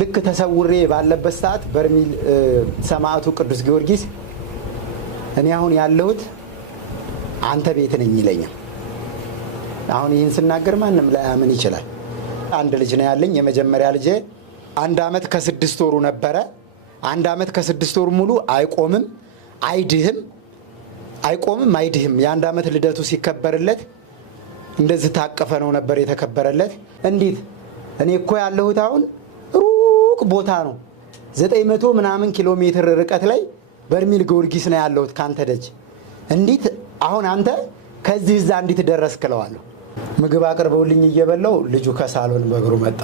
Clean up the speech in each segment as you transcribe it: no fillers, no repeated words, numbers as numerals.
ልክ ተሰውሬ ባለበት ሰዓት በርሚል ሰማዕቱ ቅዱስ ጊዮርጊስ እኔ አሁን ያለሁት አንተ ቤት ነኝ ይለኛል። አሁን ይህን ስናገር ማንም ላያምን ይችላል። አንድ ልጅ ነው ያለኝ። የመጀመሪያ ልጄ 1 ዓመት ከ6 ወሩ ነበረ። 1 ዓመት ከ6 ወሩ ሙሉ አይቆምም አይድህም፣ አይቆምም አይድህም። የ1 ዓመት ልደቱ ሲከበርለት እንደዚህ ታቀፈ ነው ነበር የተከበረለት። እንዴት እኔ እኮ ያለሁት አሁን ሩቅ ቦታ ነው፣ 900 ምናምን ኪሎ ሜትር ርቀት ላይ በርሚል ጊዮርጊስ ነው ያለሁት ካንተ ደጅ። እንዴት አሁን አንተ ከዚህ እዛ እንዴት ደረስክ እለዋለሁ። ምግብ አቅርበውልኝ እየበላው ልጁ ከሳሎን በእግሩ መጣ።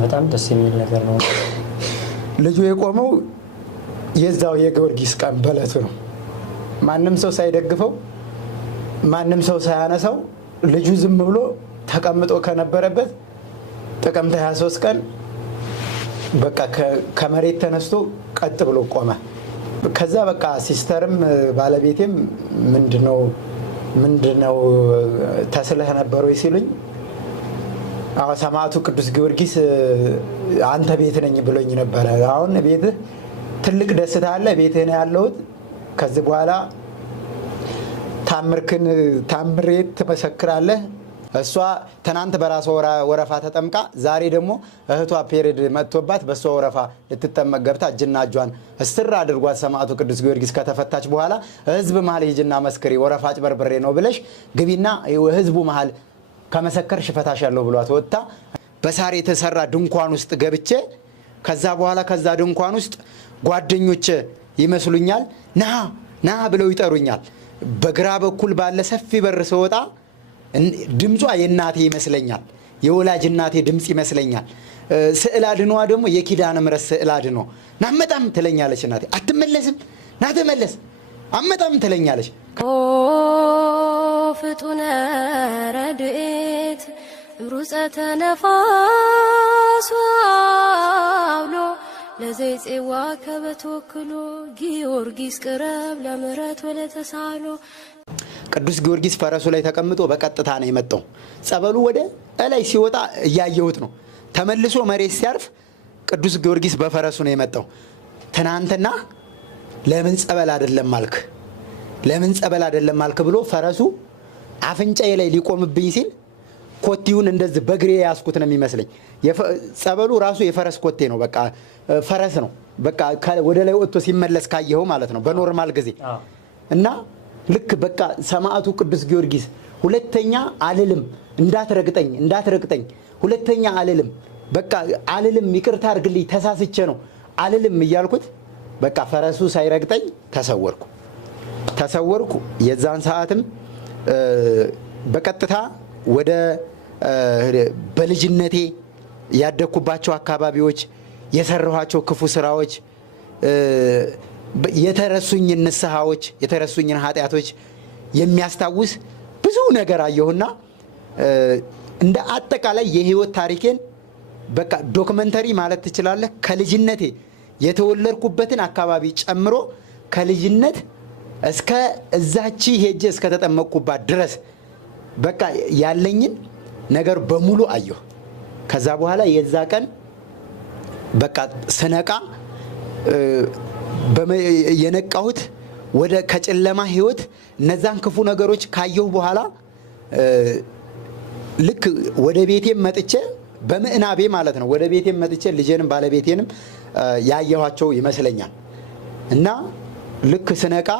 በጣም ደስ የሚል ነገር ነው። ልጁ የቆመው የዛው የጊዮርጊስ ቀን በለቱ ነው። ማንም ሰው ሳይደግፈው ማንም ሰው ሳያነሳው ልጁ ዝም ብሎ ተቀምጦ ከነበረበት ጥቅምት 23 ቀን በቃ ከመሬት ተነስቶ ቀጥ ብሎ ቆመ። ከዛ በቃ ሲስተርም ባለቤቴም ምንድነው ተስለህ ነበር ወይ ሲሉኝ፣ አዎ ሰማዕቱ ቅዱስ ጊዮርጊስ አንተ ቤት ነኝ ብሎኝ ነበረ። አሁን ቤትህ ትልቅ ደስታ አለ፣ ቤትህ ነው ያለሁት። ከዚህ በኋላ ታምሬ ትመሰክራለህ። እሷ ትናንት በራሷ ወረፋ ተጠምቃ ዛሬ ደግሞ እህቷ ፔሬድ መጥቶባት በሷ ወረፋ ልትጠመቅ ገብታ እጅና እጇን እስር አድርጓት ሰማዕቱ ቅዱስ ጊዮርጊስ ከተፈታች በኋላ ህዝብ መሀል ሂጂና መስክሪ፣ ወረፋ አጭበርብሬ ነው ብለሽ ግቢና ህዝቡ መሀል ከመሰከርሽ እፈታሻለሁ ብሏት ወጥታ በሳር የተሰራ ድንኳን ውስጥ ገብቼ ከዛ በኋላ ከዛ ድንኳን ውስጥ ጓደኞቼ ይመስሉኛል ና ብለው ይጠሩኛል። በግራ በኩል ባለ ሰፊ በር ስወጣ ድምጿ የእናቴ ይመስለኛል፣ የወላጅ እናቴ ድምጽ ይመስለኛል። ስዕል አድኗ ደግሞ የኪዳነ ምሕረት ስዕል አድኗ። ናመጣም ትለኛለች እናቴ። አትመለስም ና ተመለስ አመጣም ትለኛለች። ኦ ፍጡነ ረድኤት ሩፀተ ነፋስ አውሎ ለዘይፄዋ ከበተወክሎ ጊዮርጊስ ቅረብ ለምሕረት ወለተሳሎ። ቅዱስ ጊዮርጊስ ፈረሱ ላይ ተቀምጦ በቀጥታ ነው የመጣው። ጸበሉ ወደ ላይ ሲወጣ እያየሁት ነው። ተመልሶ መሬት ሲያርፍ ቅዱስ ጊዮርጊስ በፈረሱ ነው የመጣው። ትናንትና ለምን ጸበል አይደለም አልክ፣ ለምን ጸበል አይደለም አልክ ብሎ ፈረሱ አፍንጫዬ ላይ ሊቆምብኝ ሲል ኮቴውን እንደዚህ በግሬ ያስኩት ነው የሚመስለኝ። ጸበሉ ራሱ የፈረስ ኮቴ ነው። በቃ ፈረስ ነው። በቃ ወደ ላይ ወጥቶ ሲመለስ ካየው ማለት ነው በኖርማል ጊዜ እና ልክ በቃ ሰማዕቱ ቅዱስ ጊዮርጊስ ሁለተኛ አልልም፣ እንዳትረግጠኝ ሁለተኛ አልልም፣ በቃ አልልም፣ ይቅርታ አድርግልኝ ተሳስቼ ነው አልልም እያልኩት በቃ ፈረሱ ሳይረግጠኝ ተሰወርኩ። የዛን ሰዓትም በቀጥታ ወደ በልጅነቴ ያደኩባቸው አካባቢዎች የሰራኋቸው ክፉ ስራዎች፣ የተረሱኝ ንስሐዎች፣ የተረሱኝን ኃጢአቶች የሚያስታውስ ብዙ ነገር አየሁና እንደ አጠቃላይ የህይወት ታሪኬን በቃ ዶክመንተሪ ማለት ትችላለህ። ከልጅነቴ የተወለድኩበትን አካባቢ ጨምሮ ከልጅነት እስከ እዛቺ ሄጄ እስከ ተጠመቅኩባት ድረስ በቃ ያለኝን ነገር በሙሉ አየሁ። ከዛ በኋላ የዛ ቀን በቃ ስነቃ የነቃሁት ወደ ከጨለማ ህይወት እነዛን ክፉ ነገሮች ካየሁ በኋላ ልክ ወደ ቤቴም መጥቼ በምዕናቤ ማለት ነው ወደ ቤቴም መጥቼ ልጄንም ባለቤቴንም ያየኋቸው ይመስለኛል። እና ልክ ስነቃ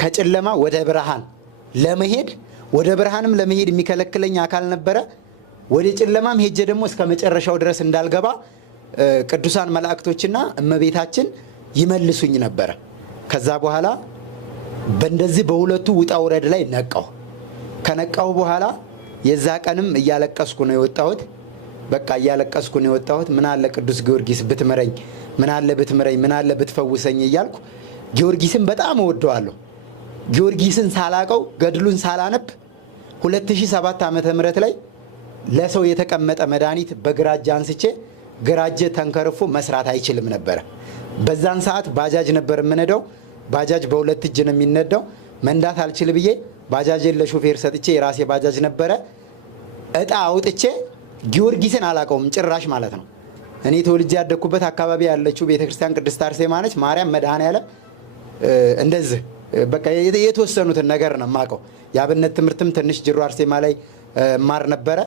ከጨለማ ወደ ብርሃን ለመሄድ ወደ ብርሃንም ለመሄድ የሚከለክለኝ አካል ነበረ። ወደ ጨለማም ሄጄ ደግሞ እስከ መጨረሻው ድረስ እንዳልገባ ቅዱሳን መላእክቶችና እመቤታችን ይመልሱኝ ነበረ። ከዛ በኋላ በእንደዚህ በሁለቱ ውጣ ውረድ ላይ ነቃሁ። ከነቃሁ በኋላ የዛ ቀንም እያለቀስኩ ነው የወጣሁት። በቃ እያለቀስኩ ነው የወጣሁት። ምን አለ ቅዱስ ጊዮርጊስ ብትምረኝ፣ ምን አለ ብትምረኝ፣ ምን አለ ብትፈውሰኝ እያልኩ ጊዮርጊስን በጣም እወደዋለሁ። ጊዮርጊስን ሳላቀው ገድሉን ሳላነብ 2007 ዓመተ ምህረት ላይ ለሰው የተቀመጠ መድኃኒት በግራጄ አንስቼ ግራጄ ተንከርፎ መስራት አይችልም ነበረ። በዛን ሰዓት ባጃጅ ነበር የምነዳው። ባጃጅ በሁለት እጅ ነው የሚነዳው። መንዳት አልችል ብዬ ባጃጄን ለሾፌር ሰጥቼ የራሴ ባጃጅ ነበረ። እጣ አውጥቼ ጊዮርጊስን አላቀውም ጭራሽ ማለት ነው። እኔ ተወልጄ ያደግኩበት አካባቢ ያለችው ቤተክርስቲያን ቅድስት አርሴማ ነች። ማርያም፣ መድኃኔዓለም እንደዚህ በቃ የተወሰኑትን ነገር ነው የማውቀው። የአብነት ትምህርትም ትንሽ ጅሩ አርሴማ ላይ ማር ነበረ።